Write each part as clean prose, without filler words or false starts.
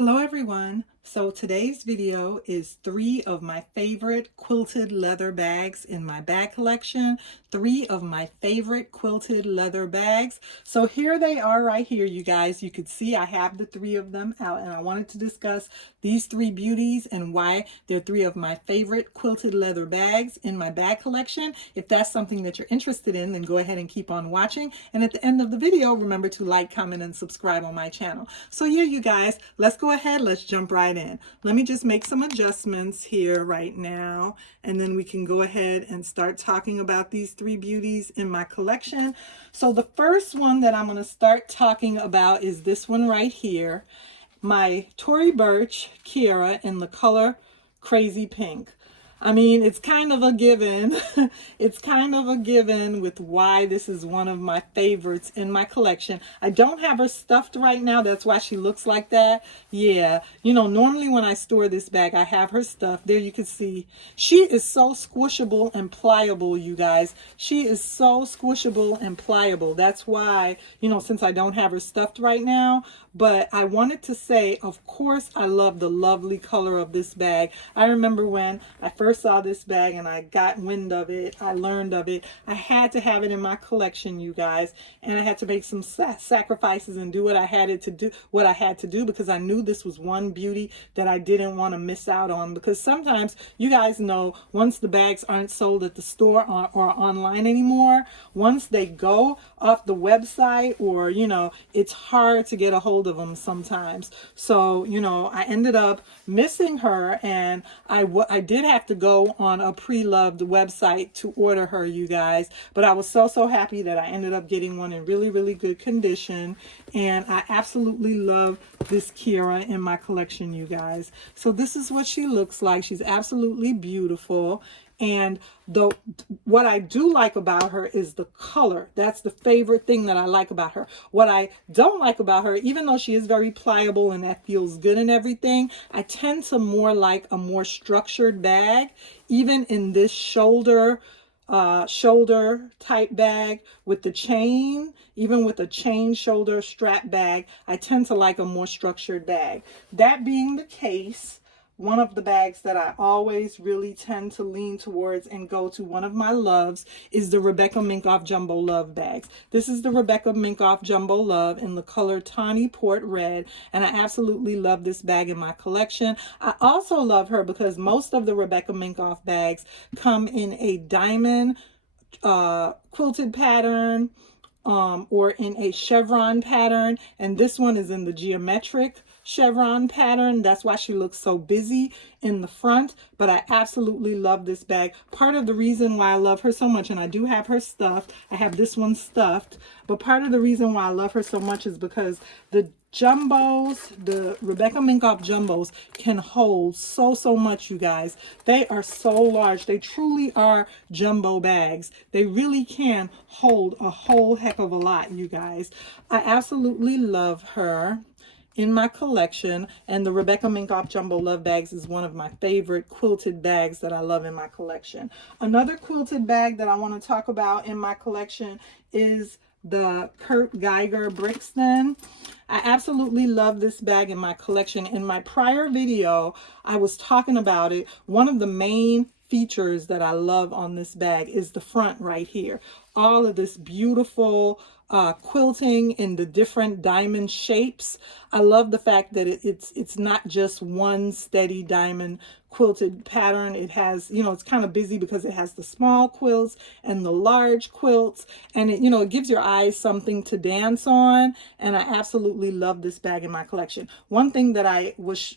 Hello everyone. So today's video is 3 of my favorite quilted leather bags in my bag collection. 3 of my favorite quilted leather bags. So here they are right here, you guys. You could see I have the 3 of them out, and I wanted to discuss these 3 beauties and why they're 3 of my favorite quilted leather bags in my bag collection. If that's something that you're interested in, then go ahead and keep on watching. And at the end of the video, remember to like, comment, and subscribe on my channel. So yeah, you guys, let's go ahead. Let's jump right in. Let me just make some adjustments here right now, and then we can go ahead and start talking about these 3 beauties in my collection. So the first one that I'm going to start talking about is this one right here, my Tory Burch Kira in the color Crazy Pink. I mean, it's kind of a given. It's kind of a given with why this is one of my favorites in my collection. I don't have her stuffed right now. That's why she looks like that. Yeah, you know, normally when I store this bag, I have her stuffed. There you can see. She is so squishable and pliable, you guys. She is so squishable and pliable. That's why, you know, since I don't have her stuffed right now, but I wanted to say, of course, I love the lovely color of this bag. I remember when I first saw this bag and I got wind of it, I learned of it. I had to have it in my collection, you guys, and I had to make some sacrifices and do what I had to do, because I knew this was one beauty that I didn't want to miss out on. Because sometimes, you guys know, once the bags aren't sold at the store or online anymore, once they go off the website, or, you know, it's hard to get a hold of them sometimes. So, you know, I ended up missing her, and I did have to go on a pre-loved website to order her, you guys. But I was so happy that I ended up getting one in really good condition, and I absolutely love this Kira in my collection, you guys. So this is what she looks like. She's absolutely beautiful. And what I do like about her is the color. That's the favorite thing that I like about her. What I don't like about her, even though she is very pliable and that feels good and everything, I tend to more like a more structured bag, even in this shoulder type bag with the chain. Even with a chain shoulder strap bag, I tend to like a more structured bag. That being the case, one of the bags that I always really tend to lean towards and go to, one of my loves, is the REBECCA Minkoff Jumbo Love bags. This is the REBECCA Minkoff Jumbo Love in the color Tawny Port Red, and I absolutely love this bag in my collection. I also love her because most of the REBECCA Minkoff bags come in a diamond quilted pattern, or in a chevron pattern, and this one is in the geometric chevron pattern. That's why she looks so busy in the front. But I absolutely love this bag. Part of the reason why I love her so much, and I do have her stuffed, I have this one stuffed, but part of the reason why I love her so much is because the jumbos, the REBECCA Minkoff jumbos, can hold so much, you guys. They are so large. They truly are jumbo bags. They really can hold a whole heck of a lot, you guys. I absolutely love her in my collection, and the REBECCA Minkoff Jumbo Love Bags is one of my favorite quilted bags that I love in my collection. Another quilted bag that I want to talk about in my collection is the KURT Geiger BRIXTON. I absolutely love this bag in my collection. In my prior video, I was talking about it. One of the main features that I love on this bag is the front right here. All of this beautiful quilting in the different diamond shapes. I love the fact that it's not just one steady diamond quilted pattern. It has, you know, it's kind of busy because it has the small quilts and the large quilts, and it, you know, it gives your eyes something to dance on. And I absolutely love this bag in my collection. One thing that I was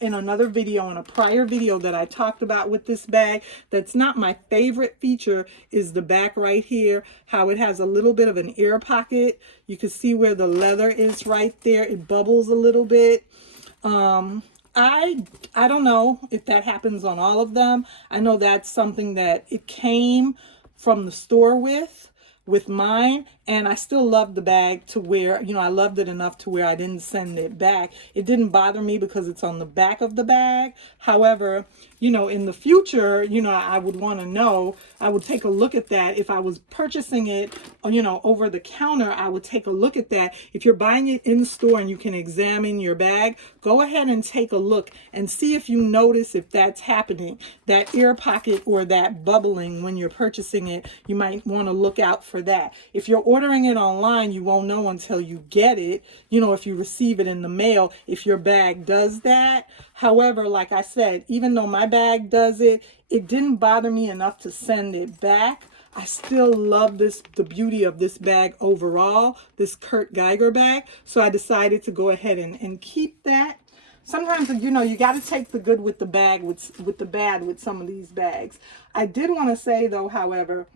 in another video, in a prior video that I talked about with this bag, that's not my favorite feature, is the back right here, how it has a little bit of an ear pocket. You can see where the leather is right there. It bubbles a little bit. I don't know if that happens on all of them. I know that's something that it came from the store with mine, And I still loved the bag to where, you know, I loved it enough to where I didn't send it back. It didn't bother me because it's on the back of the bag. However, you know, in the future, you know, I would want to know, I would take a look at that. If I was purchasing it, you know, over the counter, I would take a look at that. If you're buying it in store and you can examine your bag, go ahead and take a look and see if you notice if that's happening, that air pocket or that bubbling when you're purchasing it. You might want to look out for that. If you're ordering it online, you won't know until you get it, you know, if you receive it in the mail, if your bag does that. However, like I said, even though my bag does it, it didn't bother me enough to send it back. I still love the beauty of this bag overall, this KURT Geiger bag. So I decided to go ahead and keep that. Sometimes, you know, you got to take the good with the bad with some of these bags. I did want to say, though, however,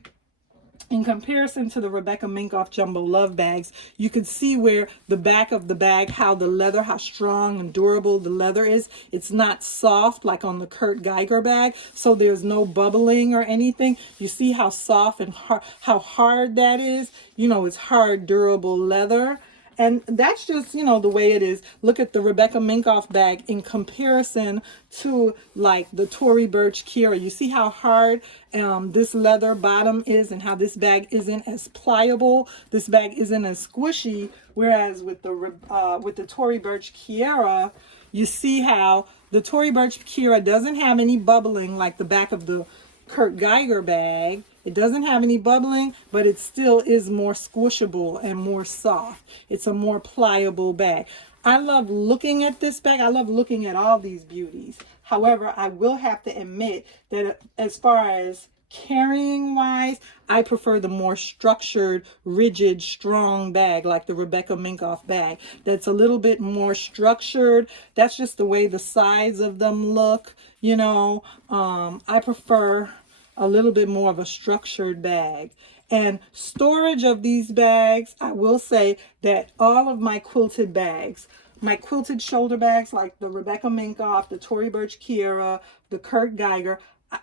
in comparison to the Rebecca Minkoff Jumbo Love bags, you can see where the back of the bag, how the leather, how strong and durable the leather is. It's not soft like on the KURT Geiger bag, so there's no bubbling or anything. You see how soft and how hard that is? You know, it's hard, durable leather. And that's just, you know, the way it is. Look at the Rebecca Minkoff bag in comparison to like the Tory Burch Kira. You see how hard this leather bottom is and how this bag isn't as pliable. This bag isn't as squishy. Whereas with the Tory Burch Kira, you see how the Tory Burch Kira doesn't have any bubbling like the back of the KURT Geiger bag. It doesn't have any bubbling, but it still is more squishable and more soft. It's a more pliable bag. I love looking at this bag. I love looking at all these beauties. However, I will have to admit that as far as carrying wise, I prefer the more structured, rigid, strong bag like the Rebecca Minkoff bag. That's a little bit more structured. That's just the way the sides of them look. You know, I prefer a little bit more of a structured bag. And storage of these bags, I will say that all of my quilted bags, my quilted shoulder bags like the Rebecca Minkoff, the Tory Burch Kira, the KURT Geiger,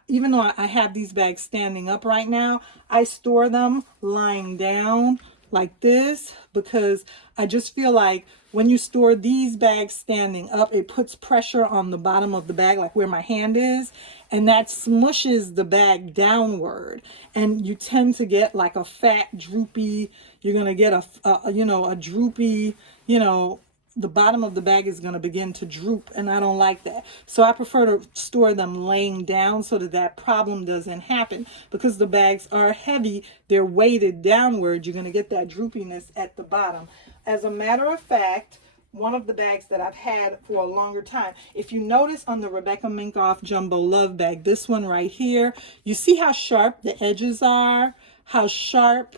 even though I have these bags standing up right now, I store them lying down like this because I just feel like when you store these bags standing up, it puts pressure on the bottom of the bag, like where my hand is, and that smushes the bag downward. And you tend to get like a fat, droopy, you're going to get a droopy, you know, the bottom of the bag is going to begin to droop, and I don't like that. So I prefer to store them laying down so that that problem doesn't happen. Because the bags are heavy, they're weighted downward, you're going to get that droopiness at the bottom. As a matter of fact, one of the bags that I've had for a longer time, if you notice on the Rebecca Minkoff Jumbo Love bag, this one right here, you see how sharp the edges are, how sharp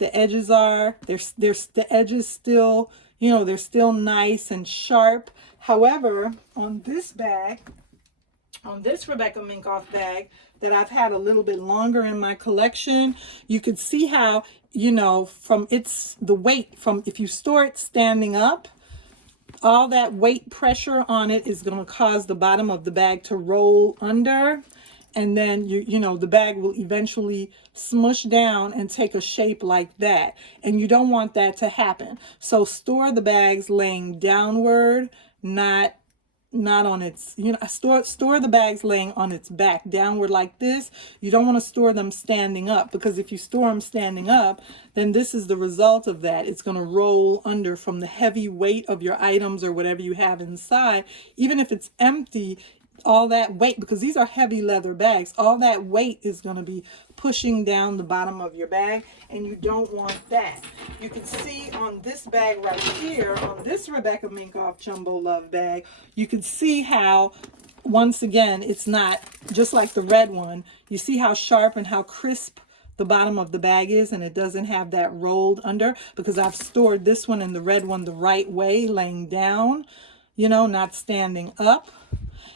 the edges are. The edges still, you know, they're still nice and sharp. However, on this bag, on this Rebecca Minkoff bag that I've had a little bit longer in my collection, you could see how, you know, from the weight, from if you store it standing up, all that weight pressure on it is going to cause the bottom of the bag to roll under. And then, you know, the bag will eventually smush down and take a shape like that. And you don't want that to happen. So store the bags laying downward, not on its, you know, store the bags laying on its back downward like this. You don't want to store them standing up, because if you store them standing up, then this is the result of that. It's going to roll under from the heavy weight of your items or whatever you have inside. Even if it's empty, all that weight, because these are heavy leather bags, all that weight is going to be pushing down the bottom of your bag, and you don't want that. You can see on this bag right here, on this Rebecca Minkoff Jumbo Love bag, you can see how, once again, it's not just like the red one. You see how sharp and how crisp the bottom of the bag is, and it doesn't have that rolled under, because I've stored this one and the red one the right way, laying down, you know, not standing up.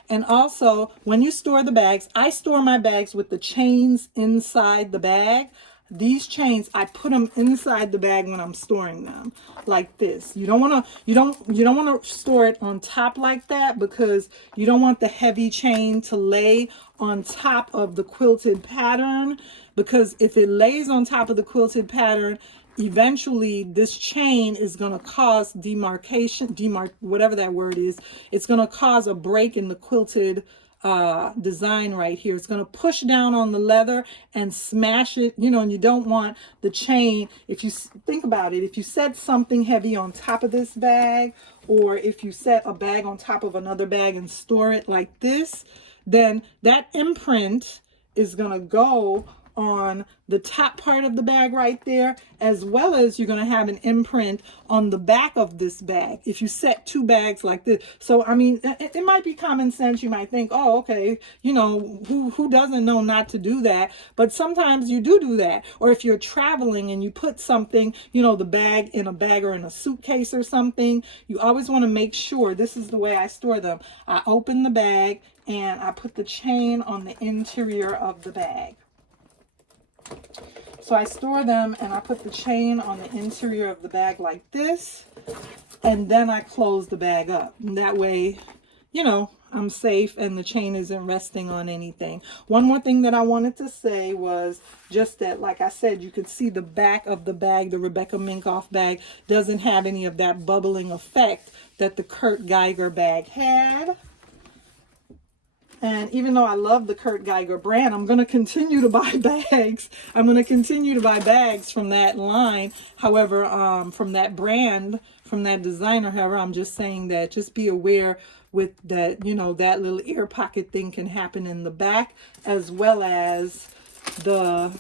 And also, when you store the bags, I store my bags with the chains inside the bag. These chains, I put them inside the bag when I'm storing them, like this. You don't want to store it on top like that, because you don't want the heavy chain to lay on top of the quilted pattern, because if it lays on top of the quilted pattern, eventually this chain is going to cause whatever that word is. It's going to cause a break in the quilted design right here. It's going to push down on the leather and smash it, you know, and you don't want the chain. If you think about it, if you set something heavy on top of this bag, or if you set a bag on top of another bag and store it like this, then that imprint is going to go on the top part of the bag right there, as well as you're going to have an imprint on the back of this bag if you set two bags like this. So I mean, it might be common sense. You might think, oh, okay, you know, who doesn't know not to do that? But sometimes you do that. Or if you're traveling and you put something, you know, the bag in a bag or in a suitcase or something, you always want to make sure. This is the way I store them. I open the bag and I put the chain on the interior of the bag. So I store them and I put the chain on the interior of the bag like this, and then I close the bag up. And that way, you know, I'm safe and the chain isn't resting on anything. One more thing that I wanted to say was just that, like I said, you could see the back of the bag, the Rebecca Minkoff bag, doesn't have any of that bubbling effect that the KURT Geiger bag had. And even though I love the KURT Geiger brand, I'm going to continue to buy bags. I'm going to continue to buy bags from that line. However, from that brand, from that designer. However, I'm just saying that just be aware with that, you know, that little ear pocket thing can happen in the back, as well as the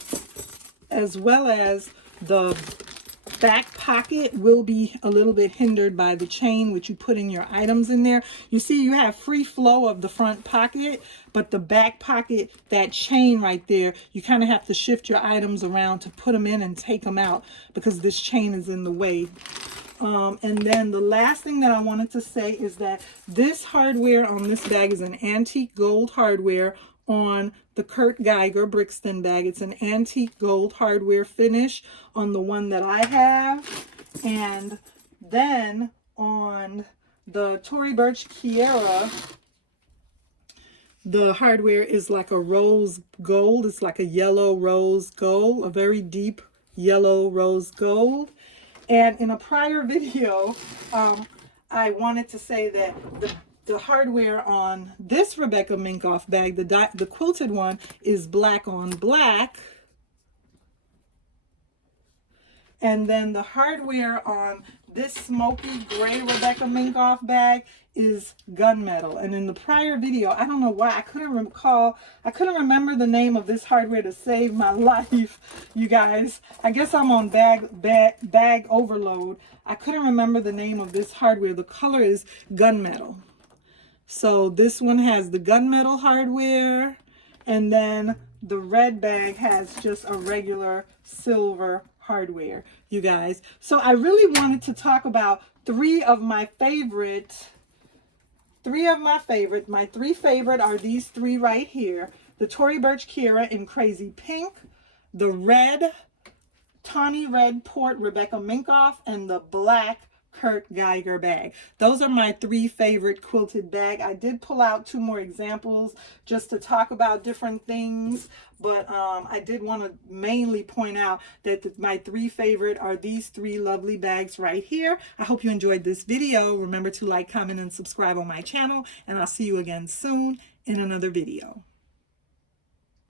back pocket will be a little bit hindered by the chain, which you put in your items in there. You see, you have free flow of the front pocket, but the back pocket, that chain right there, you kind of have to shift your items around to put them in and take them out because this chain is in the way. And then the last thing that I wanted to say is that this hardware on this bag is an antique gold hardware on the KURT Geiger BRIXTON bag. It's an antique gold hardware finish on the one that I have. And then on the Tory Burch Kira, the hardware is like a rose gold. It's like a yellow rose gold, a very deep yellow rose gold. And in a prior video, I wanted to say that the hardware on this Rebecca Minkoff bag, the quilted one, is black on black. And then the hardware on this smoky gray Rebecca Minkoff bag is gunmetal. And in the prior video, I don't know why, I couldn't remember the name of this hardware to save my life, you guys. I guess I'm on bag overload. I couldn't remember the name of this hardware. The color is gunmetal. So this one has the gunmetal hardware, and then the red bag has just a regular silver hardware, you guys. So I really wanted to talk about three of my favorite. My three favorite are these three right here. The Tory Burch Kira in Crazy Pink, the red, tawny red port Rebecca Minkoff, and the black KURT Geiger bag. Those are my three favorite quilted bag. I did pull out two more examples just to talk about different things, but I did want to mainly point out that my three favorite are these three lovely bags right here. I hope you enjoyed this video. Remember to like, comment, and subscribe on my channel, and I'll see you again soon in another video.